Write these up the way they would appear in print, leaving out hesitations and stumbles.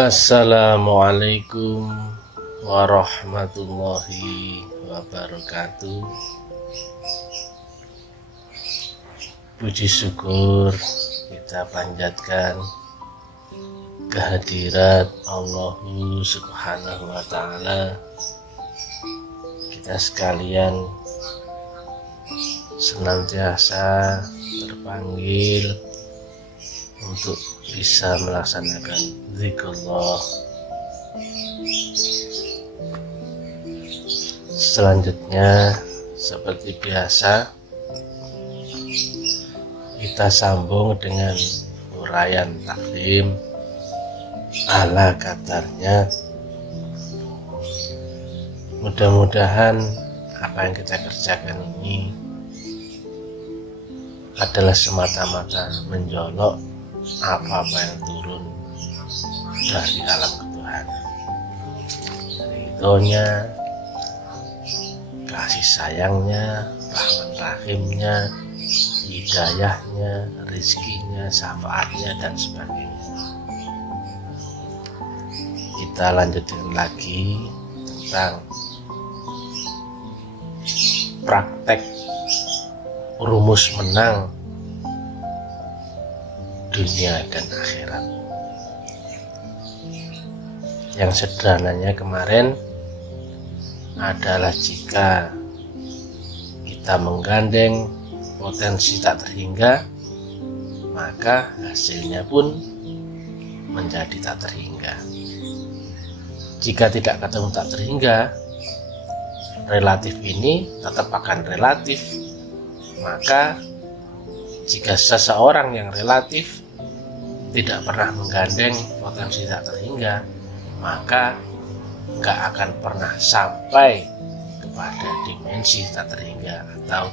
Assalamualaikum warahmatullahi wabarakatuh. Puji syukur kita panjatkan kehadirat Allah Subhanahu wa Ta'ala. Kita sekalian senantiasa terpanggil untuk bisa melaksanakan zikrullah. Selanjutnya, seperti biasa, kita sambung dengan uraian taklim ala kadarnya. Mudah-mudahan apa yang kita kerjakan ini adalah semata-mata menjolok apa-apa yang turun dari alam ketuhanan, ridhonya, kasih sayangnya, rahmat rahimnya, hidayahnya, rezekinya, syafaatnya, dan sebagainya. Kita lanjutkan lagi tentang praktek rumus menang dunia dan akhirat. Yang sederhananya kemarin adalah jika kita menggandeng potensi tak terhingga, maka hasilnya pun menjadi tak terhingga. Jika tidak ketemu tak terhingga, relatif ini tetap akan relatif. Maka jika seseorang yang relatif tidak pernah menggandeng potensi tak terhingga, maka nggak akan pernah sampai kepada dimensi tak terhingga atau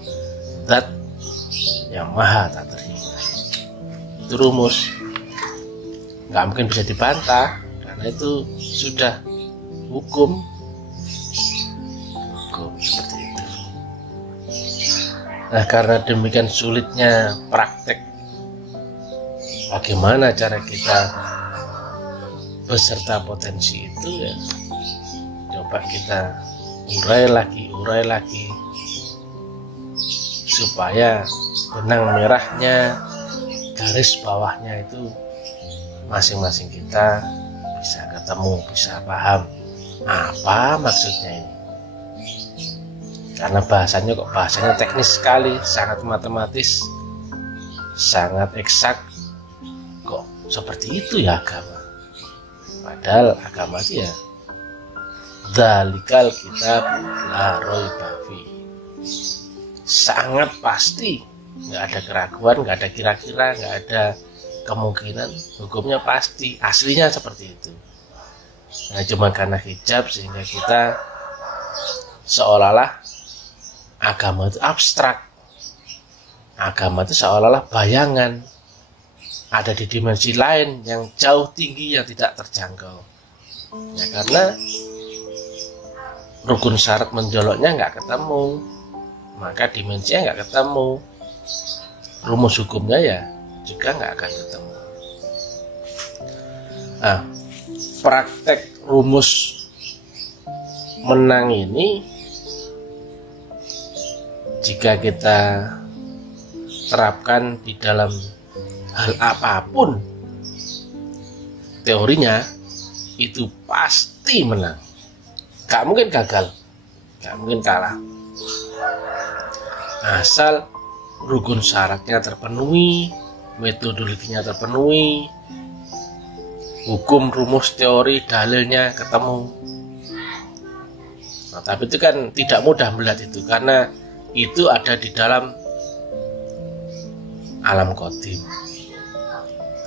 zat yang maha tak terhingga. Itu rumus, nggak mungkin bisa dibantah karena itu sudah hukum seperti itu. Nah, karena demikian sulitnya praktek, bagaimana cara kita beserta potensi itu, ya coba kita urai lagi supaya benang merahnya, garis bawahnya itu masing-masing kita bisa ketemu, bisa paham apa maksudnya ini. Karena bahasanya teknis sekali, sangat matematis, sangat eksak. Kok seperti itu ya agama? Padahal agama itu ya dzalikal kitab la raiba fi. Sangat pasti, nggak ada keraguan, nggak ada kira-kira, nggak ada kemungkinan, hukumnya pasti, aslinya seperti itu. Nah, cuma karena hijab sehingga kita seolah-olah agama itu abstrak. Agama itu seolah-olah bayangan, ada di dimensi lain yang jauh tinggi yang tidak terjangkau. Ya, karena rukun syarat menjoloknya nggak ketemu, maka dimensinya nggak ketemu, rumus hukumnya ya juga nggak akan ketemu. Nah, praktek rumus menang ini jika kita terapkan di dalam hal apapun, teorinya itu pasti menang. Gak mungkin gagal, gak mungkin kalah. Asal rukun syaratnya terpenuhi, metodologinya terpenuhi, hukum, rumus, teori, dalilnya ketemu. Nah, tapi itu kan tidak mudah melihat itu, karena itu ada di dalam alam qadim.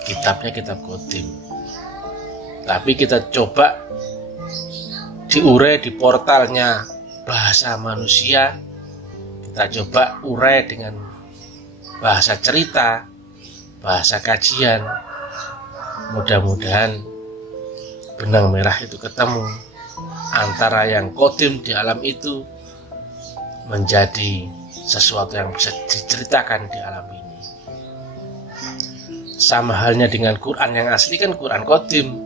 Kitabnya kitab qadim. Tapi kita coba diurai di portalnya bahasa manusia. Kita coba urai dengan bahasa cerita, bahasa kajian. Mudah-mudahan benang merah itu ketemu antara yang qadim di alam itu menjadi sesuatu yang bisa diceritakan di alam ini. Sama halnya dengan Quran yang asli kan Quran qadim.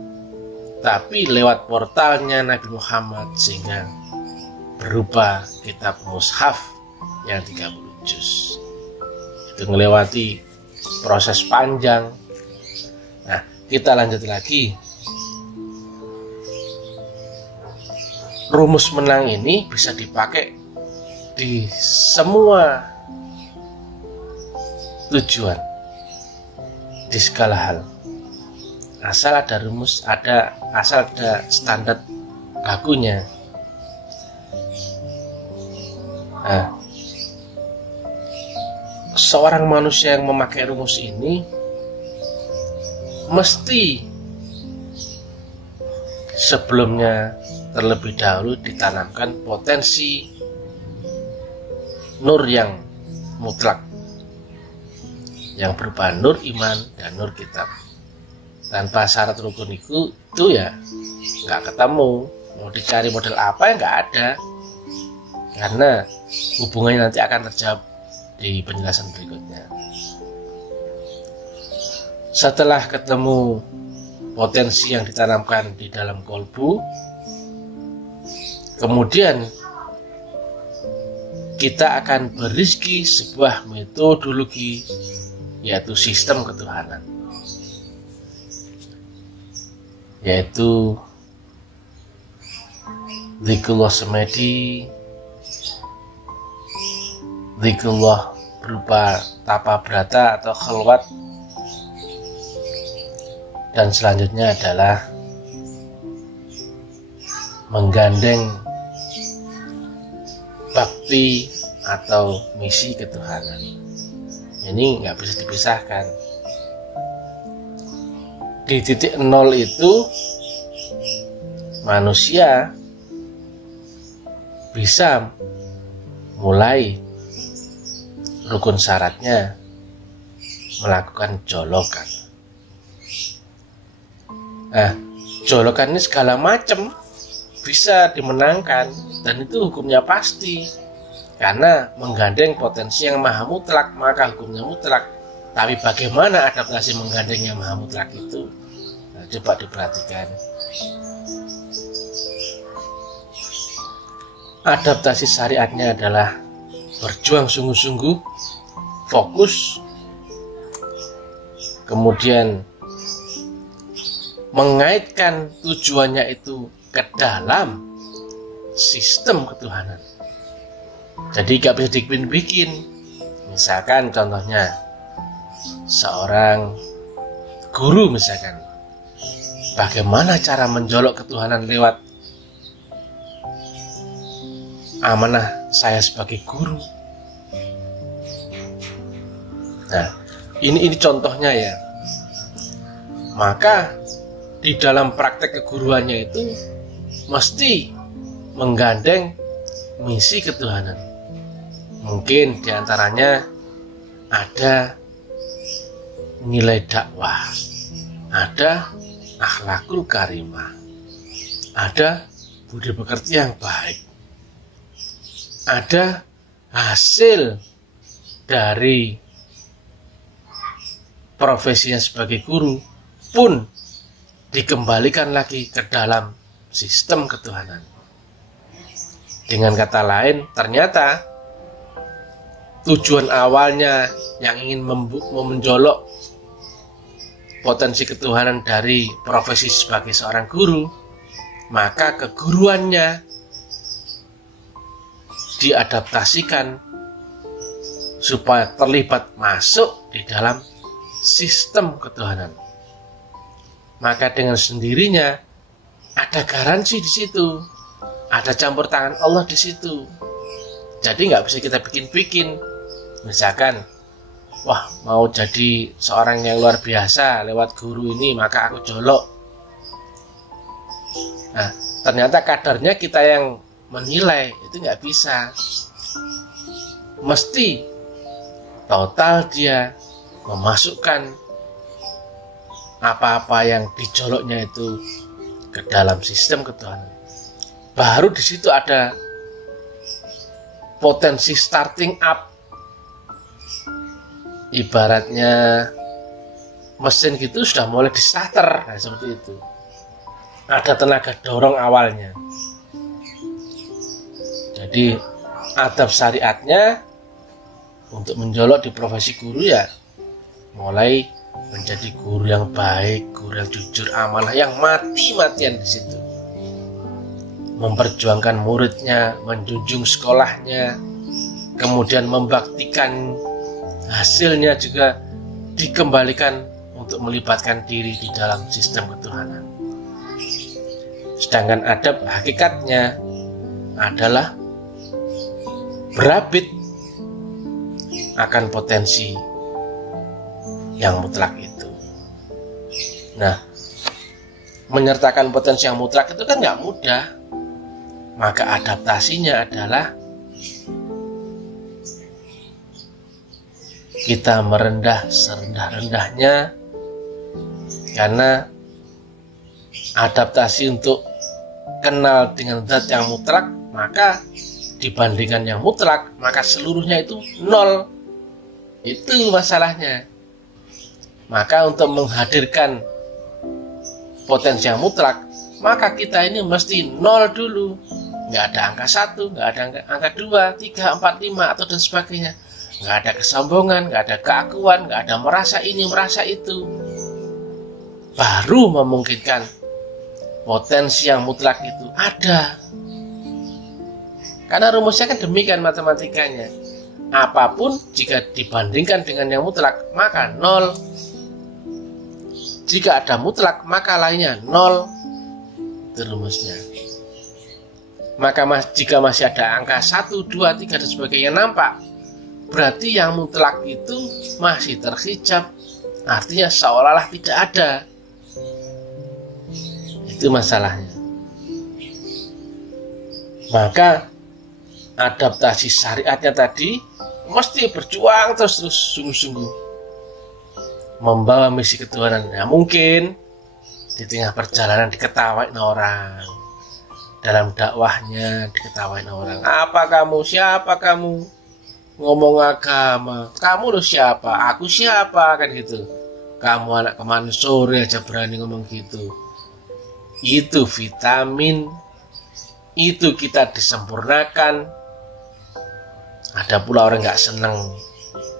tetapi lewat portalnya Nabi Muhammad sehingga berupa kitab mushaf yang 30 juz. Itu melewati proses panjang. Nah, kita lanjut lagi. Rumus menang ini bisa dipakai di semua tujuan, di segala hal. Asal ada rumus, asal ada standar bakunya. Nah, seorang manusia yang memakai rumus ini mesti sebelumnya terlebih dahulu ditanamkan potensi nur yang mutlak, yang berupa nur iman dan nur kitab. Tanpa syarat rukun itu ya nggak ketemu. Mau dicari model apa ya nggak ada, karena hubungannya nanti akan terjawab di penjelasan berikutnya. Setelah ketemu potensi yang ditanamkan di dalam kolbu, kemudian kita akan berizki sebuah metodologi, yaitu sistem ketuhanan, yaitu zikrullah semedi, zikrullah berupa tapa brata atau khalwat, dan selanjutnya adalah menggandeng bakti atau misi ketuhanan. Ini nggak bisa dipisahkan. Di titik nol itu manusia bisa mulai rukun syaratnya melakukan jolokan. Nah, jolokan ini segala macam bisa dimenangkan, dan itu hukumnya pasti karena menggandeng potensi yang maha mutlak, maka hukumnya mutlak. Tapi bagaimana adaptasi menggandeng yang maha mutlak itu? Nah, coba diperhatikan. Adaptasi syariatnya adalah berjuang sungguh-sungguh, fokus, kemudian mengaitkan tujuannya itu ke dalam sistem ketuhanan. Jadi gak bisa dibikin-bikin. Misalkan contohnya seorang guru, misalkan bagaimana cara menjolok ketuhanan lewat amanah saya sebagai guru. Nah, ini contohnya ya. Maka di dalam praktek keguruannya itu mesti menggandeng misi ketuhanan. Mungkin diantaranya ada nilai dakwah, ada akhlakul karimah, ada budi pekerti yang baik, ada hasil dari profesinya sebagai guru pun dikembalikan lagi ke dalam sistem ketuhanan. Dengan kata lain, ternyata tujuan awalnya yang ingin menjolok potensi ketuhanan dari profesi sebagai seorang guru, maka keguruannya diadaptasikan supaya terlibat masuk di dalam sistem ketuhanan. Maka dengan sendirinya ada garansi di situ, ada campur tangan Allah di situ. Jadi nggak bisa kita bikin-bikin. Misalkan, wah mau jadi seorang yang luar biasa lewat guru ini, maka aku jolok. Nah, ternyata kadarnya kita yang menilai, itu nggak bisa. Mesti total dia memasukkan apa-apa yang dijoloknya itu ke dalam sistem ketuhanan. Baru di situ ada potensi starting up. Ibaratnya mesin gitu sudah mulai di starter, nah, seperti itu. ada tenaga dorong awalnya. Jadi adab syariatnya untuk menjolok di profesi guru ya mulai menjadi guru yang baik, guru yang jujur, amanah, yang mati-matian di situ, memperjuangkan muridnya, menjunjung sekolahnya, kemudian membaktikan hasilnya juga dikembalikan untuk melibatkan diri di dalam sistem ketuhanan. Sedangkan adab hakikatnya adalah berabit akan potensi yang mutlak itu. Nah, menyertakan potensi yang mutlak itu kan nggak mudah. Maka adaptasinya adalah kita merendah serendah-rendahnya, karena adaptasi untuk kenal dengan zat yang mutlak, maka dibandingkan yang mutlak, maka seluruhnya itu nol. Itu masalahnya. Maka untuk menghadirkan potensi yang mutlak, maka kita ini mesti nol dulu. Nggak ada angka 1, nggak ada angka 2, 3, 4, 5, atau dan sebagainya. Nggak ada kesombongan, nggak ada keakuan, nggak ada merasa ini, merasa itu. Baru memungkinkan potensi yang mutlak itu ada. Karena rumusnya kan demikian matematikanya. Apapun jika dibandingkan dengan yang mutlak, maka nol. Jika ada mutlak, maka lainnya nol. Itu rumusnya. Maka jika masih ada angka 1, 2, 3, dan sebagainya nampak, berarti yang mutlak itu masih terhijab. Artinya seolah-olah tidak ada. Itu masalahnya. Maka adaptasi syariatnya tadi mesti berjuang terus sungguh-sungguh membawa misi ketuhanan. Nah, mungkin di tengah perjalanan diketawain orang, dalam dakwahnya diketawain orang. Apa kamu? Siapa kamu? Ngomong agama. Kamu lo siapa? Aku siapa? Kan gitu. Kamu anak kemana sore aja berani ngomong gitu. Itu vitamin. Itu kita disempurnakan. Ada pula orang gak seneng.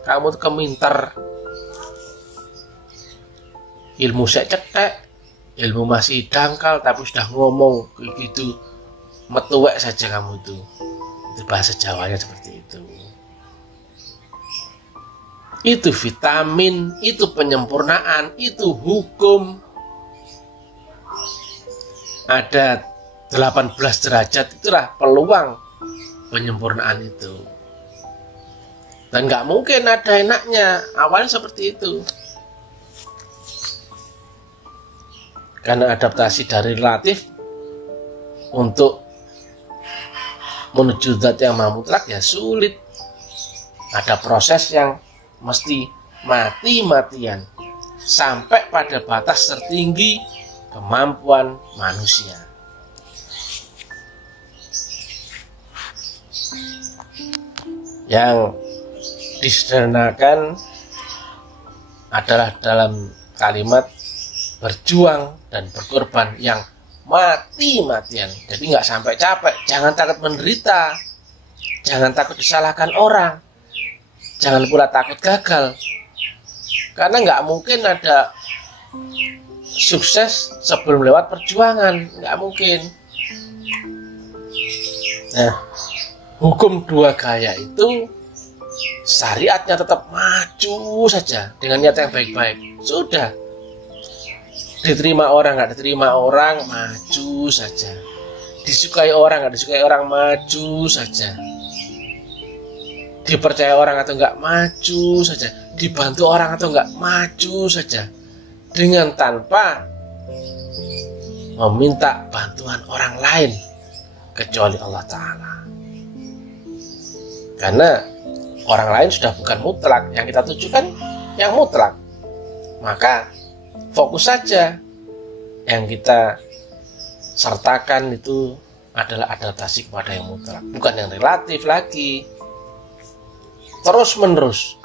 Kamu tuh keminter. Ilmu saya cetek, ilmu masih dangkal, tapi sudah ngomong kayak gitu, metuwek saja kamu itu. Itu bahasa Jawanya seperti itu. Itu vitamin, itu penyempurnaan, itu hukum. Ada 18 derajat, itulah peluang penyempurnaan itu. Dan gak mungkin ada enaknya, awalnya seperti itu. Karena adaptasi dari relatif untuk menuju zat yang mutlak ya sulit. Ada proses yang mesti mati-matian sampai pada batas tertinggi kemampuan manusia. Yang disederhanakan adalah dalam kalimat berjuang dan berkorban yang mati-matian. Jadi nggak sampai capek. Jangan takut menderita, jangan takut disalahkan orang, jangan pula takut gagal. Karena nggak mungkin ada sukses sebelum lewat perjuangan, nggak mungkin. Nah, hukum dua gaya itu syariatnya tetap maju saja dengan niat yang baik-baik. Sudah, diterima orang nggak diterima orang, maju saja. Disukai orang nggak disukai orang, maju saja. Dipercaya orang atau nggak, maju saja. Dibantu orang atau nggak, maju saja. Dengan tanpa meminta bantuan orang lain kecuali Allah Ta'ala. Karena orang lain sudah bukan mutlak, yang kita tujukan yang mutlak. Maka fokus saja. Yang kita sertakan itu adalah adaptasi kepada yang mutlak, bukan yang relatif lagi. Terus menerus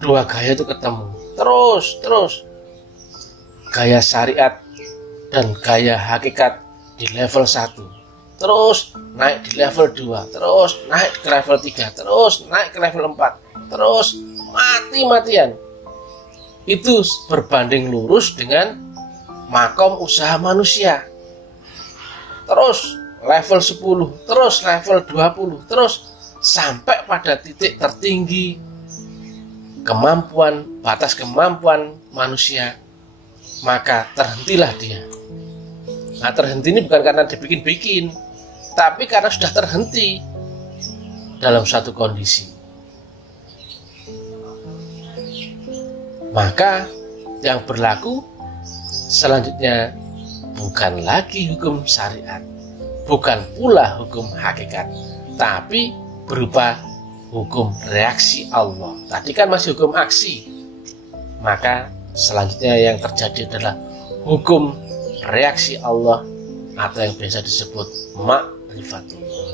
dua gaya itu ketemu, terus gaya syariat dan gaya hakikat di level 1, terus naik di level 2, terus naik ke level 3, terus naik ke level 4, terus mati-matian. Itu berbanding lurus dengan makom usaha manusia. Terus level 10, terus level 20, terus sampai pada titik tertinggi kemampuan, batas kemampuan manusia, maka terhentilah dia. Nah, terhenti ini bukan karena dibikin-bikin, tapi karena sudah terhenti dalam satu kondisi. Maka yang berlaku selanjutnya bukan lagi hukum syariat, bukan pula hukum hakikat, tapi berupa hukum reaksi Allah. Tadi kan masih hukum aksi, maka selanjutnya yang terjadi adalah hukum reaksi Allah atau yang biasa disebut ma'rifatullah.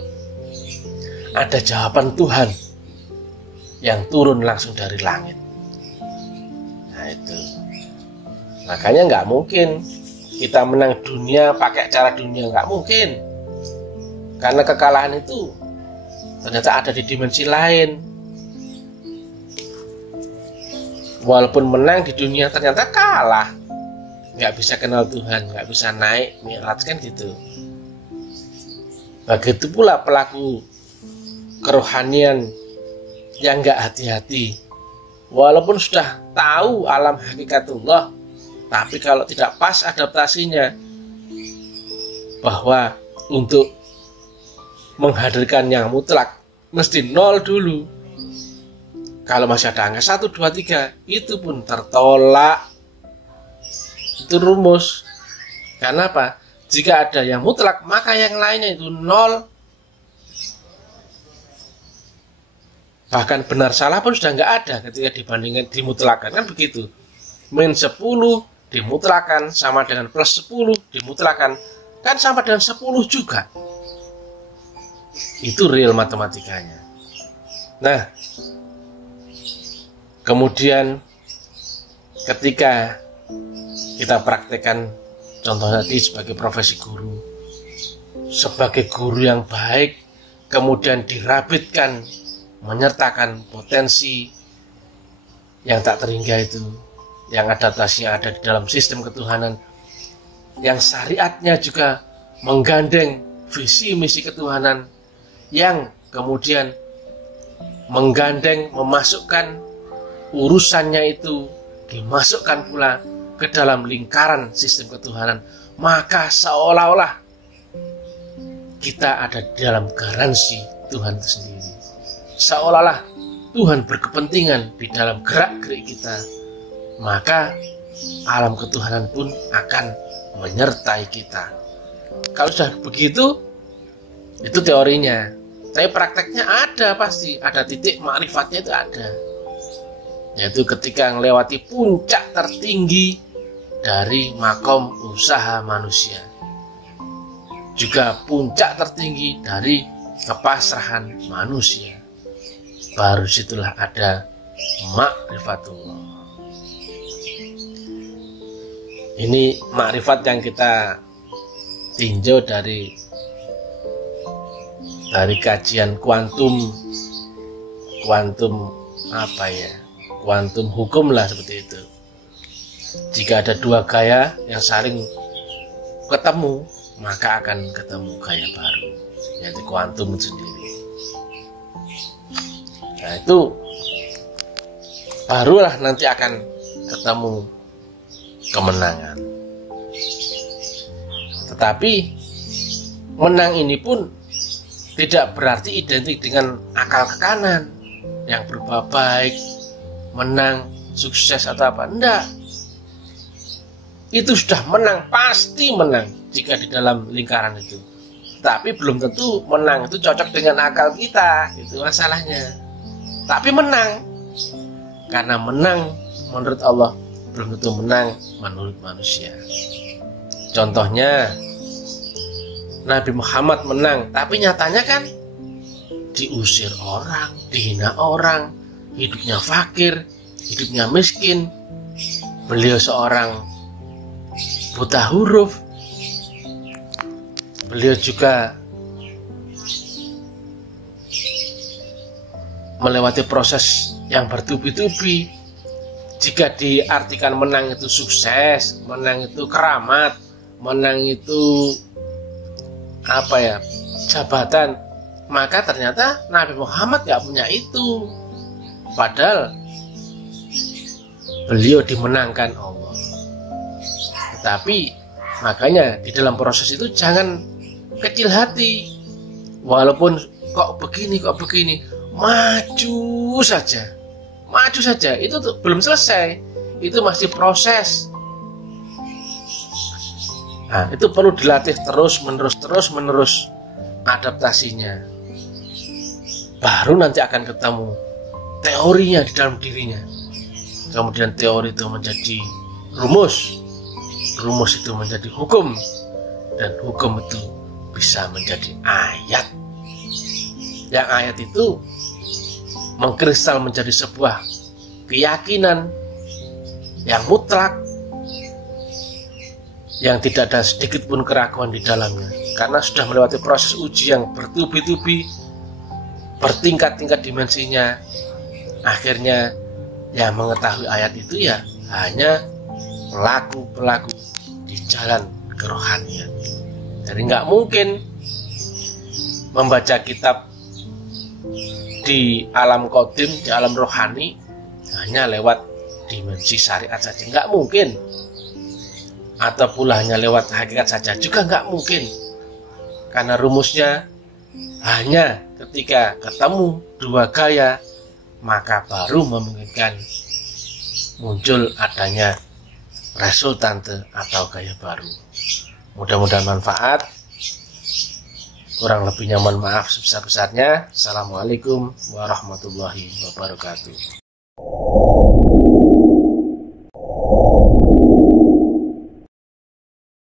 Ada jawaban Tuhan yang turun langsung dari langit. Nah itu, makanya nggak mungkin kita menang dunia pakai cara dunia, nggak mungkin, karena kekalahan itu ternyata ada di dimensi lain. Walaupun menang di dunia ternyata kalah, nggak bisa kenal Tuhan, nggak bisa naik mi'raj, kan gitu. Begitu pula pelaku kerohanian yang nggak hati-hati, walaupun sudah tahu alam hakikatullah, tapi kalau tidak pas adaptasinya, bahwa untuk menghadirkan yang mutlak mesti 0 dulu. Kalau masih ada angka 1, 2, 3, itu pun tertolak. Itu rumus. Karena apa? Jika ada yang mutlak, maka yang lainnya itu 0. Bahkan benar salah pun sudah nggak ada ketika dibandingkan dimutlakan, kan begitu. Min 10 dimutlakan sama dengan plus 10 dimutlakan, kan sama dengan 10 juga. Itu real matematikanya. Nah, kemudian ketika kita praktekkan, contoh tadi sebagai profesi guru, sebagai guru yang baik, kemudian dirabitkan, menyertakan potensi yang tak terhingga itu, yang adaptasinya ada di dalam sistem ketuhanan, yang syariatnya juga menggandeng visi misi ketuhanan, yang kemudian menggandeng, memasukkan urusannya itu, dimasukkan pula ke dalam lingkaran sistem ketuhanan, maka seolah-olah kita ada di dalam garansi Tuhan itu sendiri. Seolah-olah Tuhan berkepentingan di dalam gerak-gerik kita, maka alam ketuhanan pun akan menyertai kita. Kalau sudah begitu, itu teorinya. Tapi prakteknya ada, pasti ada titik makrifatnya, itu ada, yaitu ketika melewati puncak tertinggi dari makom usaha manusia, juga puncak tertinggi dari kepasrahan manusia, baru situlah ada makrifatullah. Ini makrifat yang kita tinjau dari kajian kuantum kuantum hukum lah, seperti itu. Jika ada dua gaya yang saling ketemu, maka akan ketemu gaya baru, yaitu kuantum sendiri. Nah, itu barulah nanti akan ketemu kemenangan. Tetapi menang ini pun tidak berarti identik dengan akal ke kanan yang berupa baik, menang, sukses atau apa. Enggak. Itu sudah menang, pasti menang jika di dalam lingkaran itu. Tapi belum tentu menang itu cocok dengan akal kita, itu masalahnya. Tapi menang, karena menang menurut Allah belum tentu menang menurut manusia. Contohnya Nabi Muhammad menang, tapi nyatanya kan diusir orang, dihina orang, hidupnya fakir, hidupnya miskin. Beliau seorang buta huruf. Beliau juga melewati proses yang bertubi-tubi. Jika diartikan menang itu sukses, menang itu keramat, menang itu jabatan, maka ternyata Nabi Muhammad gak punya itu. Padahal beliau dimenangkan Allah. Tetapi makanya di dalam proses itu jangan kecil hati. Walaupun kok begini, maju saja, itu tuh belum selesai, itu masih proses. Nah, itu perlu dilatih terus menerus adaptasinya. Baru nanti akan ketemu teorinya di dalam dirinya. Kemudian teori itu menjadi rumus itu menjadi hukum, dan hukum itu bisa menjadi ayat. Yang ayat itu mengkristal menjadi sebuah keyakinan yang mutlak, yang tidak ada sedikit pun keraguan di dalamnya, karena sudah melewati proses uji yang bertubi-tubi, bertingkat-tingkat dimensinya. Akhirnya yang mengetahui ayat itu ya hanya pelaku-pelaku di jalan kerohanian. Jadi nggak mungkin membaca kitab di alam qadim, di alam rohani hanya lewat dimensi syariat saja, nggak mungkin. Atau pula hanya lewat hakikat saja juga nggak mungkin. Karena rumusnya hanya ketika ketemu dua gaya, maka baru memungkinkan muncul adanya resultante atau gaya baru. Mudah-mudahan manfaat. Kurang lebihnya mohon maaf sebesar-besarnya. Assalamualaikum warahmatullahi wabarakatuh.